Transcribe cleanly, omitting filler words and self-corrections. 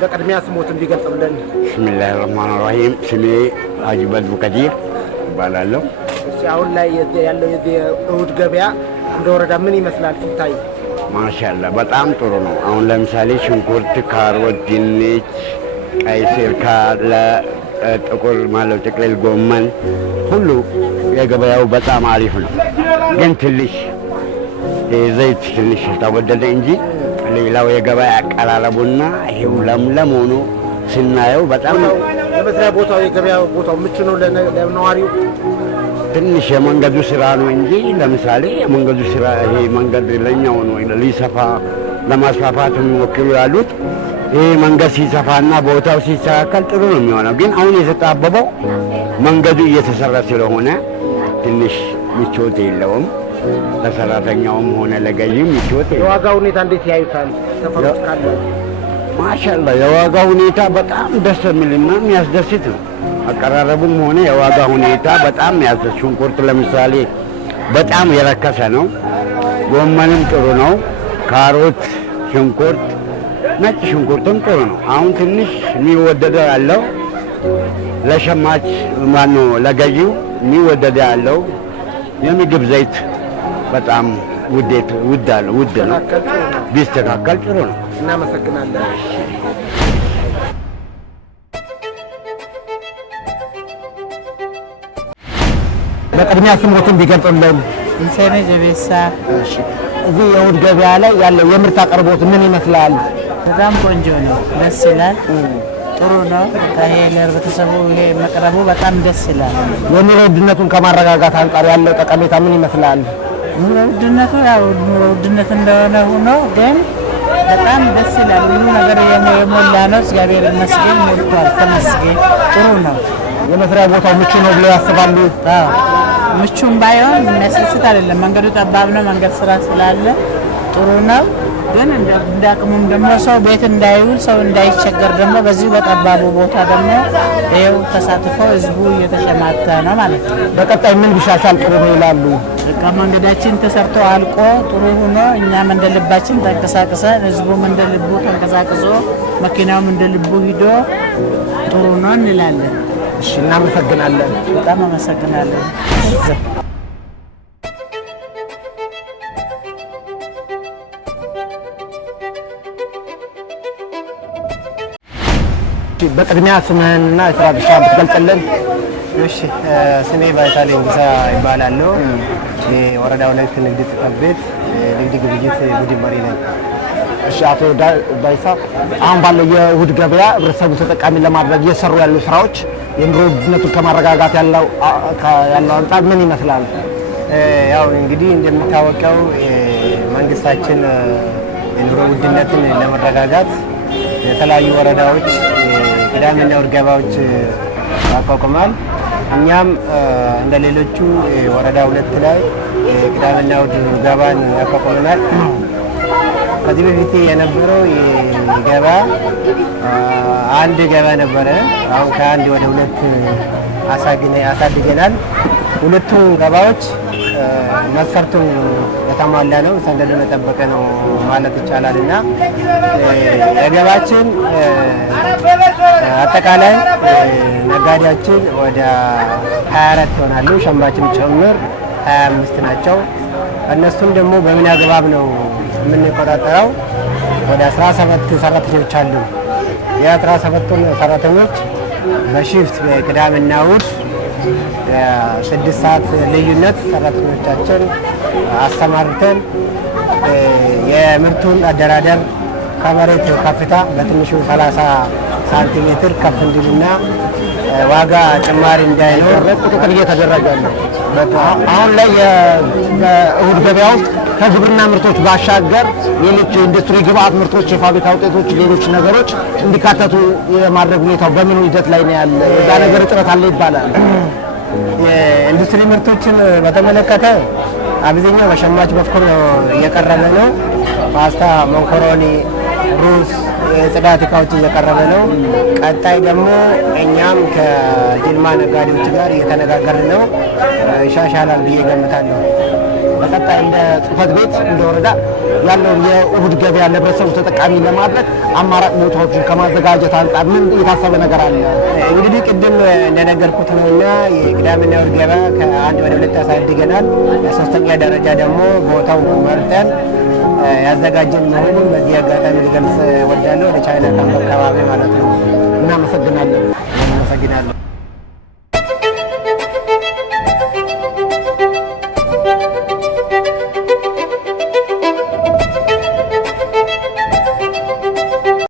በቅድሚያ ስሞትን ቢገልጽልን። ቢስሚላሂር ረህማኒር ረሂም። ስሜ ሀጂ በድሩ ከዲር ይባላለሁ። እሺ አሁን ላይ ያለው የዚህ እሁድ ገበያ እንደ ወረዳ ምን ይመስላል ሲታይ? ማሻአላህ በጣም ጥሩ ነው። አሁን ለምሳሌ ሽንኩርት፣ ካሮት፣ ድንች፣ ቀይ ስር ካለ ጥቁር ማለት ጥቅልል ጎመን ሁሉ የገበያው በጣም አሪፍ ነው። ግን ትንሽ ዘይት ትንሽ ተወደደ እንጂ ሌላው የገበያ አቀራረቡና ይሄው ለምለም ሆኖ ስናየው በጣም ለመስሪያ ቦታው የገበያ ቦታው ምቹ ነው ለነዋሪው። ትንሽ የመንገዱ ስራ ነው እንጂ ለምሳሌ የመንገዱ ስራ ይሄ መንገድ ለኛው ነው ሊሰፋ ለማስፋፋት የሚሞክሩ ያሉት ይሄ መንገድ ሲሰፋና ቦታው ሲስተካከል ጥሩ ነው የሚሆነው። ግን አሁን የተጣበበው መንገዱ እየተሰራ ስለሆነ ትንሽ ምቾት የለውም። ለሰራተኛውም ሆነ ለገዢው ምቾት የለውም። የዋጋ ሁኔታ እንዴት ያዩታል? ተፈርጦ ካለ ማሻአላ የዋጋ ሁኔታ በጣም ደስ የሚልና የሚያስደስት ነው። አቀራረቡም ሆነ የዋጋ ሁኔታ በጣም የሚያስደስት። ሽንኩርት ለምሳሌ በጣም የረከሰ ነው። ጎመንም ጥሩ ነው። ካሮት፣ ሽንኩርት፣ ነጭ ሽንኩርትም ጥሩ ነው። አሁን ትንሽ የሚወደደ ያለው ለሸማች ማነው ለገዢው የሚወደደ ያለው የምግብ ዘይት በጣም ውድ ነው። ቢስተካከል ጥሩ ነው። እናመሰግናለን። በቅድሚያ ስሞትን ቢገልጹልን። ኢንሳኔ ጀቤሳ። እዚህ የእሁድ ገበያ ላይ ያለው የምርት አቅርቦት ምን ይመስላል? በጣም ቆንጆ ነው፣ ደስ ይላል፣ ጥሩ ነው። ይሄ ለህብረተሰቡ ይሄ መቅረቡ በጣም ደስ ይላል። የኑሮ ውድነቱን ከማረጋጋት አንጻር ያለው ጠቀሜታ ምን ይመስላል? ኑሮ ውድነቱ ያው ኑሮ ውድነት እንደሆነ ሆኖ ግን በጣም ደስ ይላል። ሁሉ ነገር የሞላ ነው። እግዚአብሔር ይመስገን ሞልቷል። ተመስገን ጥሩ ነው። የመስሪያ ቦታው ምቹ ነው ብለው ያስባሉ? አዎ ምቹም ባይሆን የሚያስደስት አይደለም። መንገዱ ጠባብ ነው። መንገድ ስራ ስላለ ጥሩ ነው። ግን እንደ አቅሙም ደግሞ ሰው ቤት እንዳይውል ሰው እንዳይቸገር ደግሞ በዚህ በጠባቡ ቦታ ደግሞ ይኸው ተሳትፈው ህዝቡ እየተሸማተ ነው ማለት ነው። በቀጣይ ምን ቢሻሻል ጥሩ ነው ይላሉ? በቃ መንገዳችን ተሰርቶ አልቆ ጥሩ ሆኖ እኛም እንደ ልባችን ተንቀሳቅሰን ህዝቡም እንደ ልቡ ተንቀሳቅሶ መኪናውም እንደ ልቡ ሂዶ ጥሩ ነው እንላለን። እሺ እናመሰግናለን። በጣም አመሰግናለን። በቅድሚያ ስምህንና የስራ ድርሻ ብትገልጽልን። እሺ ስሜ ባይታሌ እንግሳ ይባላለሁ። የወረዳ ሁለት ንግድ ጽሕፈት ቤት ንግድ ግብይት ቡድን መሪ ነኝ። እሺ አቶ ዳይሳ አሁን ባለው የእሁድ ገበያ ህብረተሰቡ ተጠቃሚ ለማድረግ እየሰሩ ያሉ ስራዎች የኑሮ ውድነቱን ከማረጋጋት ያለው አንጻር ምን ይመስላል? ያው እንግዲህ እንደሚታወቀው መንግስታችን የኑሮ ውድነትን ለመረጋጋት የተለያዩ ወረዳዎች ቅዳሜና እሁድ ገበያዎች ያቋቁማል። እኛም እንደ ሌሎቹ ወረዳ ሁለት ላይ ቅዳሜና እሁድ ገበያን ያቋቁመናል። ከዚህ በፊት የነበረው ገበያ አንድ ገበያ ነበረ። አሁን ከአንድ ወደ ሁለት አሳድገናል። ሁለቱም ገበያዎች መስፈርቱን የተሟላ ነው፣ ሰንደዱን የጠበቀ ነው ማለት ይቻላል እና የገበያችን አጠቃላይ ነጋዴያችን ወደ 24 ይሆናሉ። ሸማችም ጭምር 25 ናቸው። እነሱም ደግሞ በምን አግባብ ነው የምንቆጣጠረው? ወደ 17 ሰራተኞች አሉ። የ17ቱን ሰራተኞች በሺፍት በቅዳሜና እሁድ 6 ሰዓት ልዩነት ሰራተኞቻችን አስተማርተን የምርቱን አደራደር ከመሬት ከፍታ በትንሹ 30 ሳንቲሜትር ከፍ እንዲልና ዋጋ ጭማሪ እንዳይኖር ቁጥጥር እየተደረገ ነው። አሁን ላይ የእሁድ ገበያ ውስጥ ከግብርና ምርቶች ባሻገር ሌሎች የኢንዱስትሪ ግብአት ምርቶች፣ የፋብሪካ ውጤቶች፣ ሌሎች ነገሮች እንዲካተቱ የማድረግ ሁኔታው በምን ሂደት ላይ ነው ያለ? እዛ ነገር እጥረት አለ ይባላል። የኢንዱስትሪ ምርቶችን በተመለከተ አብዛኛው በሸማች በኩል እየቀረበ ነው። ፓስታ፣ መኮሮኒ፣ ሩዝ፣ የጽዳት እቃዎች እየቀረበ ነው። ቀጣይ ደግሞ እኛም ከጅልማ ነጋዴዎች ጋር እየተነጋገርን ነው። ይሻሻላል ብዬ ገምታለሁ። በቀጣይ እንደ ጽሕፈት ቤት እንደ ወረዳ ያለውን የእሁድ ገበያ ለህብረተሰቡ ተጠቃሚ ለማድረግ አማራጭ ቦታዎችን ከማዘጋጀት አንጻር ምን የታሰበ ነገር አለ? እንግዲህ ቅድም እንደነገርኩት ነውና የቅዳሜና እሁድ ገበያ ከ1 ወደ 2 አሳድገናል። ሶስተኛ ደረጃ ደግሞ ቦታው መርጠን ያዘጋጀን መሆኑን በዚህ አጋጣሚ ልገልጽ እወዳለሁ። ወደ ቻይና ካምፕ አካባቢ ማለት ነው።